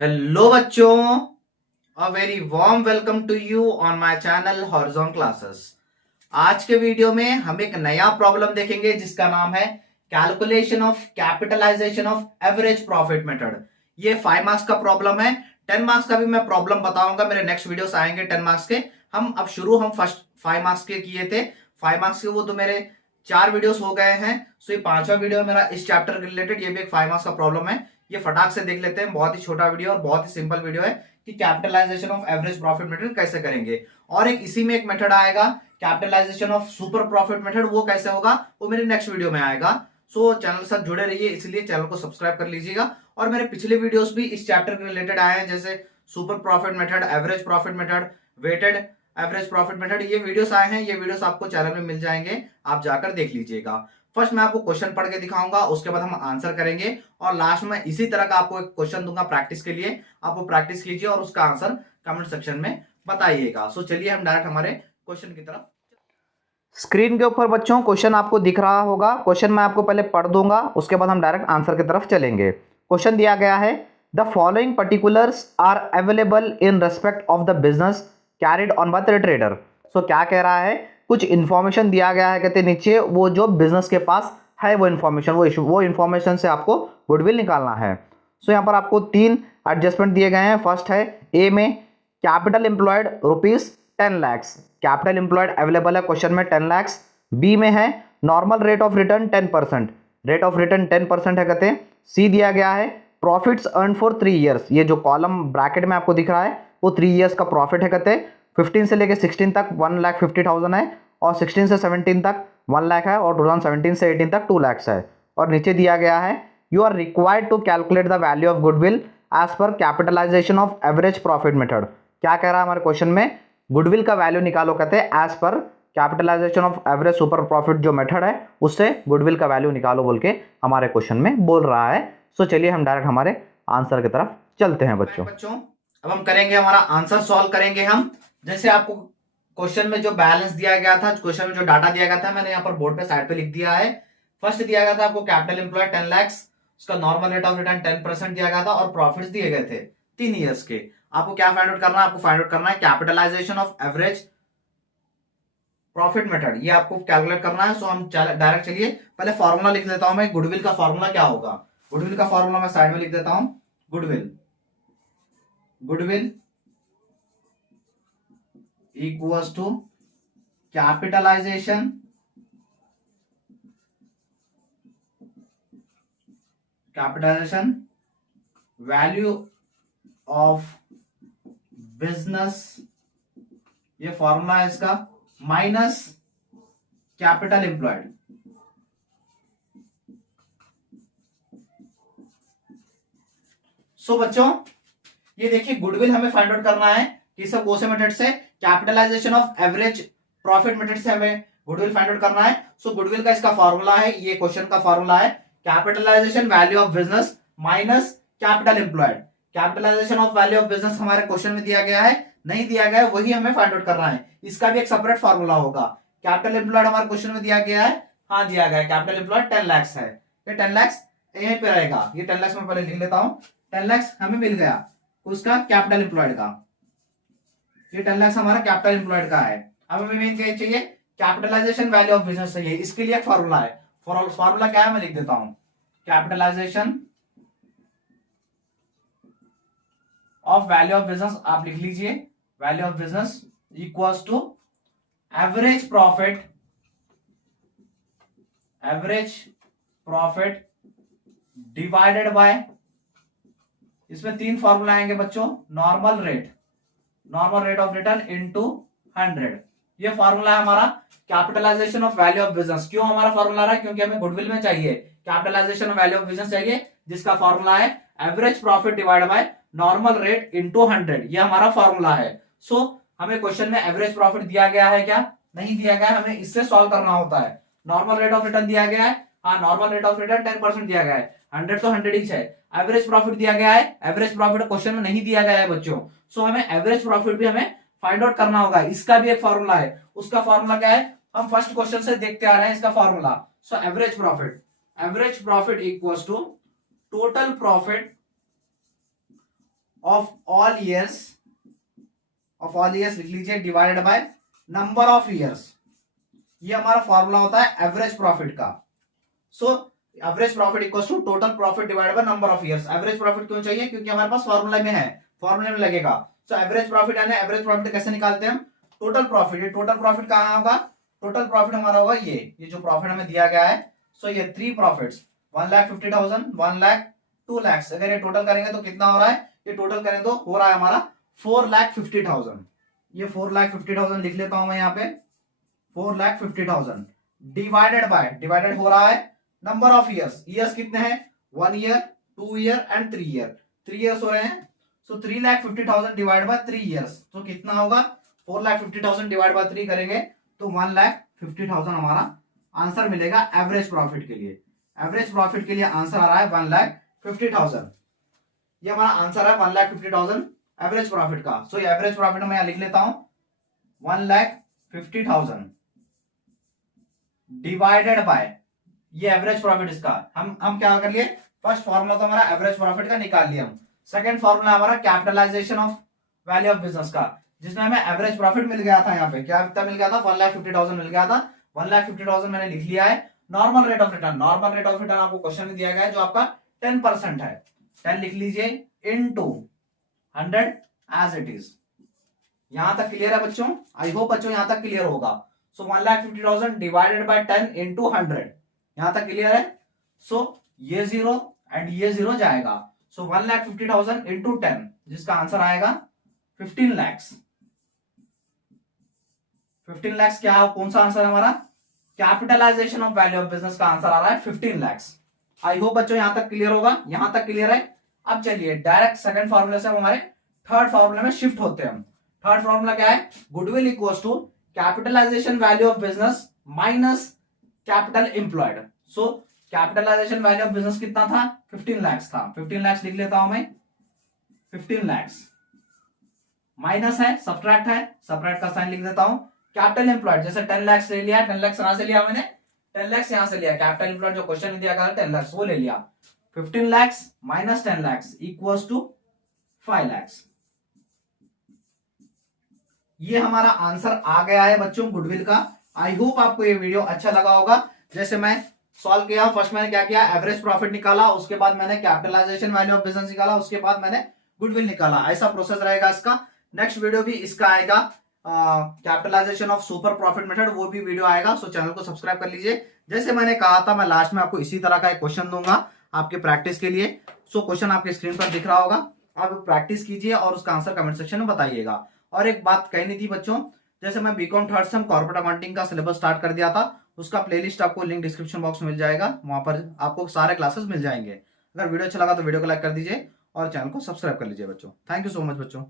Hello बच्चों, a very warm welcome to you on my channel Horizon classes. आज के video में हम एक नया प्रॉब्लम देखेंगे जिसका नाम है calculation of capitalization of average profit method. ये 5 मार्क्स का प्रॉब्लम है। 10 मार्क्स का भी मैं प्रॉब्लम बताऊंगा, मेरे नेक्स्ट वीडियोस आएंगे 10 मार्क्स के। हम फर्स्ट 5 मार्क्स के किए थे। 5 मार्क्स के वो तो मेरे 4 वीडियोस हो गए हैं। सो ये 5वां वीडियो मेरा इस चैप्टर के रिलेटेड, ये भी एक 5 मार्क्स का प्रॉब्लम है। ये फटाक से देख लेते हैं, बहुत ही छोटा वीडियो और बहुत ही सिंपल वीडियो है कि capitalisation of average profit method कैसे करेंगे। और एक इसी में एक मेथड आएगा capitalisation of super profit method, वो कैसे होगा वो मेरे नेक्स्ट वीडियो में आएगा। सो चैनल के साथ जुड़े रहिए, इसलिए चैनल को सब्सक्राइब कर लीजिएगा। और मेरे पिछले वीडियोस भी इस चैप्टर के रिलेटेड आए हैं, जैसे super profit method, average profit method, weighted average profit method, ये वीडियोस आए हैं। ये वीडियोस आपको चैनल में मिल जाएंगे, आप जाकर देख लीजिएगा। फर्स्ट मैं आपको क्वेश्चन पढ़ के दिखाऊंगा, उसके बाद हम आंसर करेंगे और लास्ट में इसी तरह का आपको एक क्वेश्चन दूंगा प्रैक्टिस के लिए। आप वो प्रैक्टिस कीजिए और उसका आंसर कमेंट सेक्शन में बताइएगा। सो चलिए हम डायरेक्ट हमारे क्वेश्चन की तरफ। स्क्रीन के ऊपर बच्चों क्वेश्चन आपको दिख रहा होगा। क्वेश्चन मैं आपको पहले पढ़ दूंगा, उसके बाद हम डायरेक्ट आंसर की तरफ चलेंगे। क्वेश्चन दिया गया है, the following particulars are available in respect of the business carried on by the trader. So क्या कह रहा है, कुछ इंफॉर्मेशन दिया गया है, कहते नीचे वो जो बिजनेस के पास है वो इन्फॉर्मेशन, वो इन्फॉर्मेशन से आपको गुडविल निकालना है। सो यहाँ पर आपको 3 एडजस्टमेंट दिए गए हैं। फर्स्ट है ए में capital employed rupees 10 lakhs, capital employed available है क्वेश्चन में 10 लैक्स। बी में है normal rate of return 10%, rate of return 10% है कहते हैं। सी दिया गया है प्रॉफिट्स अर्न फॉर 3 ईयर्स, ये जो कॉलम ब्रैकेट में आपको दिख रहा है वो 3 ईयर्स का प्रॉफिट है कहते हैं। 15 से लेके 16 तक 1,50,000 है, और 16 से 17 तक 1 लाख है, और 2017 से 18 तक 2 लाख है। और नीचे दिया गया है you are required to calculate the value of goodwill as per capitalisation of average profit method. क्या कह रहा है हमारे क्वेश्चन में, गुडविल का वैल्यू निकालो कहते हैं as per capitalisation of average super profit जो मेथड है उससे गुडविल का वैल्यू निकालो बोल के हमारे क्वेश्चन में बोल रहा है। सो चलिए हम डायरेक्ट हमारे आंसर की तरफ चलते हैं बच्चों। अब हम करेंगे हमारा आंसर सॉल्व करेंगे हम। जैसे आपको क्वेश्चन में जो बैलेंस दिया गया था, क्वेश्चन में जो डाटा दिया गया था, मैंने यहाँ पर बोर्ड पे साइड पे लिख दिया है। फर्स्ट दिया गया था आपको कैपिटल एम्प्लॉय 10 लैक्स, उसका नॉर्मल रेट ऑफ रिटर्न 10% दिया गया था, और प्रॉफिट्स दिए गए थे 3 ईयर्स के। आपको क्या फाइंड आउट करना है, आपको फाइंड आउट करना है capitalisation of average profit method, ये आपको कैलकुलेट करना है। सो हम डायरेक्ट चलिए पहले फॉर्मूला लिख देता हूं मैं, गुडविल का फॉर्मूला क्या होगा। गुडविल का फॉर्मूला मैं साइड में लिख देता हूं। Goodwill goodwill equals to capitalisation value of business, ये फॉर्मूला है इसका, माइनस कैपिटल एम्प्लॉयड। सो बच्चों ये देखिए, गुडविल हमें फाइंड आउट करना है किस कौन से मेथड से, capitalisation of average profit method से हमें गुडविल फाइंड आउट करना है। सो गुडविल का इसका फॉर्मूला है, ये क्वेश्चन का फॉर्मूला है capitalisation value of business minus capital employed. Capitalisation of value of business हमारे क्वेश्चन में दिया गया है, नहीं दिया गया है, वही हमें फाइंड आउट करना है। इसका भी एक सेपरेट फॉर्मूला होगा। कैपिटल एम्प्लॉयड हमारे क्वेश्चन में दिया गया है, हाँ दिया गया है, कैपिटल एम्प्लॉयड 10 लैक्स है। ये 10 लैक्स यहीं पे रहेगा, ये 10 लैक्स में पहले लिख लेता हूं। 10 लैक्स हमें मिल गया उसका कैपिटल एम्प्लॉयड का, ये 10 लाख हमारा कैपिटल एम्प्लॉयड का है। अब हमें मेन क्या चाहिए, कैपिटलाइजेशन वैल्यू ऑफ बिजनेस चाहिए। इसके लिए फॉर्मूला है, फॉर्मूला क्या है मैं लिख देता हूं, capitalisation of value of business, आप लिख लीजिए value of business equals to average profit divided by, इसमें 3 फॉर्मूला आएंगे बच्चों, normal rate of return into 100। ये फॉर्मूला है हमारा capitalisation of value of business. क्यों हमारा फॉर्मूला रहा है, क्योंकि हमें गुडविल में चाहिए capitalisation of value of business चाहिए, जिसका फॉर्मूला है average profit divide by normal rate into 100, ये हमारा फॉर्मूला है। सो हमें क्वेश्चन में एवरेज प्रॉफिट दिया गया है क्या, नहीं दिया गया है, हमें इससे सॉल्व करना होता है। नॉर्मल रेट ऑफ रिटर्न दिया गया है, हाँ नॉर्मल रेट ऑफ रिटर्न 10% दिया गया है, 100 तो 100 ही है। एवरेज प्रॉफिट दिया गया है, एवरेज प्रॉफिट क्वेश्चन में नहीं दिया गया है बच्चों। सो हमें एवरेज प्रॉफिट भी हमें फाइंड आउट करना होगा, इसका भी एक फॉर्मूला है। उसका फॉर्मूला क्या है, हम फर्स्ट क्वेश्चन से देखते आ रहे हैं इसका formula. So average profit equals to total profit of all years लिख लीजिए divided by number of years. ये हमारा फॉर्मूला होता है एवरेज प्रॉफिट का। So average profit equals to total profit divided by number of years. Average profit क्यों चाहिए? क्योंकि हमारे पास फॉर्मूला में है, फॉर्मूले में लगेगा। सो एवरेज प्रॉफिट यानी एवरेज प्रॉफिट कैसे निकालते हैं हम? Total profit. ये टोटल प्रॉफिट कहां होगा? टोटल प्रॉफिट हमारा होगा ये जो प्रॉफिट हमें दिया गया है। सो ये 3 प्रॉफिट्स 1,50,000, 1 लाख, 2 लाख। अगर ये टोटल करेंगे तो कितना हो रहा है? ये टोटल करें तो हो रहा है हमारा 4,50,000। ये 4,50,000 लिख लेता हूं मैं यहाँ पे, 4,50,000 डिवाइडेड हो रहा है नंबर ऑफ ईयर्स। ईयर्स कितने हैं? 1 year, 2 year and 3 year. 3 years हो रहे हैं। सो 3,50,000 डिवाइड बाय 3 ईयर्स। तो कितना होगा? 4,50,000 डिवाइड बाय 3 करेंगे तो 1,50,000 हमारा आंसर मिलेगा एवरेज प्रॉफिट के लिए। एवरेज प्रॉफिट के लिए आंसर आ रहा है 1,50,000। ये हमारा आंसर है 1,50,000 एवरेज प्रॉफिट का। सो ये एवरेज प्रॉफिट मैं यहां लिख लेता हूं 1,50,000 डिवाइडेड बाय ये एवरेज प्रॉफिट इसका। हम क्या कर लिए? फर्स्ट फॉर्मूला तो हमारा एवरेज प्रॉफिट का निकाल लिया हम। सेकंड फॉर्मूला हमारा capitalisation of value of business का, जिसमें हमें एवरेज प्रॉफिट मिल गया था। यहाँ पे क्या कितना मिल गया था? 1,50,000 मिल गया था। 1,50,000 मैंने लिख लिया है। Normal rate of return, normal rate of return आपको क्वेश्चन में दिया गया है जो आपका 10% है। 10 लिख लीजिए इनटू 100 एज इट इज। यहां तक क्लियर है बच्चों? आई होप बच्चों यहां तक क्लियर होगा। सो 1,50,000 डिवाइडेड बाय 10 इंटू 100, यहां तक क्लियर है? सो ये 0 एंड ये 0 जाएगा। सो 1,50,000 इंटू 10, जिसका आंसर आएगा 15 लाख। 15 लाख क्या है? कौन सा आंसर है हमारा? Capitalisation of value of business का आंसर आ रहा है 15 लाख। आई होप बच्चों यहां तक क्लियर होगा। यहां तक क्लियर है? अब चलिए डायरेक्ट सेकंड फॉर्मूले से हम हमारे थर्ड फॉर्मूले में शिफ्ट होते हैं। थर्ड फॉर्मूला क्या है? Goodwill equals to capitalisation value of business minus capital employed. So capitalisation value of business कितना था? 15 लाख था। 15 लाख लिख लेता हूं मैं, 15 लाख माइनस है, सब्ट्रैक्ट है, सब्ट्रैक्ट का साइन लिख देता हूं। कैपिटल एम्प्लॉयड जैसे 10 लाख ले लिया, 10 लाख कहां से लिया मैंने? 10 लाख यहां से लिया। कैपिटल एम्प्लॉयड जो क्वेश्चन में दिया गया 10 लाख वो ले लिया। 15 lakh minus 10 lakh equals to 5 lakh. ये हमारा आंसर आ गया है बच्चों गुडविल का। आई होप आपको ये वीडियो अच्छा लगा होगा। जैसे मैं सॉल्व किया, फर्स्ट मैंने क्या किया? एवरेज प्रॉफिट निकाला, उसके बाद मैंने कैपिटलाइजेशन वैल्यू ऑफ बिजनेस निकाला, उसके बाद मैंने गुडविल निकाला। ऐसा प्रोसेस रहेगा इसका। नेक्स्ट वीडियो भी इसका आएगा, capitalisation of super profit method, वो भी वीडियो आएगा। सो चैनल को सब्सक्राइब कर लीजिए। जैसे मैंने कहा था, मैं लास्ट में आपको इसी तरह का एक क्वेश्चन दूंगा आपके प्रैक्टिस के लिए। सो क्वेश्चन आपके स्क्रीन पर दिख रहा होगा, आप प्रैक्टिस कीजिए और उसका आंसर कमेंट सेक्शन में बताइएगा। और एक बात कहनी थी बच्चों, जैसे मैं BCom third sem corporate accounting का सिलेबस स्टार्ट कर दिया था, उसका प्लेलिस्ट आपको लिंक डिस्क्रिप्शन बॉक्स में मिल जाएगा, वहां पर आपको सारे क्लासेस मिल जाएंगे। अगर वीडियो अच्छा लगा तो वीडियो को लाइक कर दीजिए और चैनल को सब्सक्राइब कर लीजिए बच्चों। थैंक यू सो मच बच्चों।